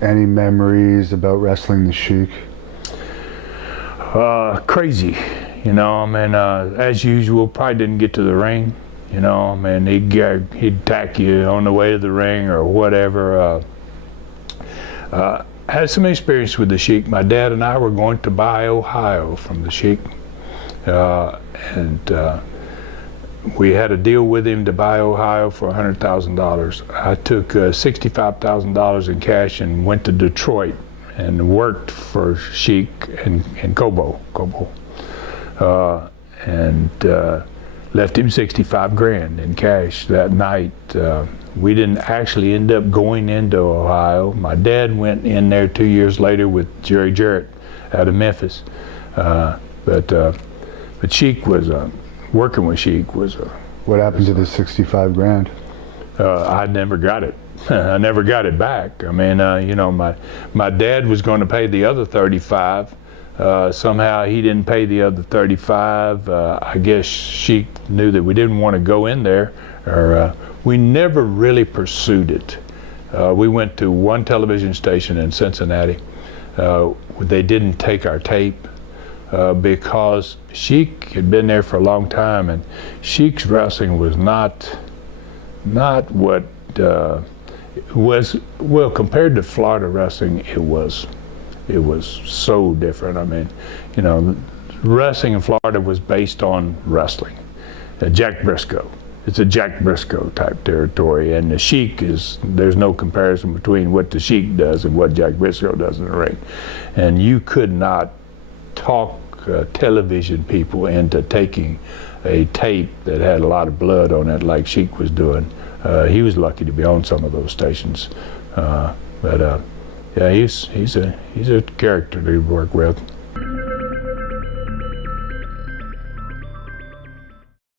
Any memories about wrestling the Sheik? Crazy, you know. I mean, as usual, probably didn't get to the ring. You know, I mean, he'd tack you on the way to the ring or whatever. Had some experience with the Sheik. My dad and I were going to buy Ohio from the Sheik, and we had a deal with him to buy Ohio for $100,000. I took $65,000 in cash and went to Detroit and worked for Sheik and Cobo, and left him 65 grand in cash that night. We didn't actually end up going into Ohio. My dad went in there 2 years later with Jerry Jarrett out of Memphis. But Sheik was, working with Sheik was What happened to the 65 grand? I never got it. I never got it back. I mean, you know, my dad was going to pay the other 35. Somehow he didn't pay the other 35. I guess Sheik knew that we didn't want to go in there, or we never really pursued it. We went to one television station in Cincinnati. They didn't take our tape because Sheik had been there for a long time, and Sheik's wrestling was not what was, well, compared to Florida wrestling, it was so different. I mean, you know, wrestling in Florida was based on wrestling. Jack Briscoe. It's a Jack Briscoe type territory, and the Sheik there's no comparison between what the Sheik does and what Jack Briscoe does in the ring. And you could not talk television people into taking a tape that had a lot of blood on it like Sheik was doing. He was lucky to be on some of those stations. Yeah, he's a character to work with.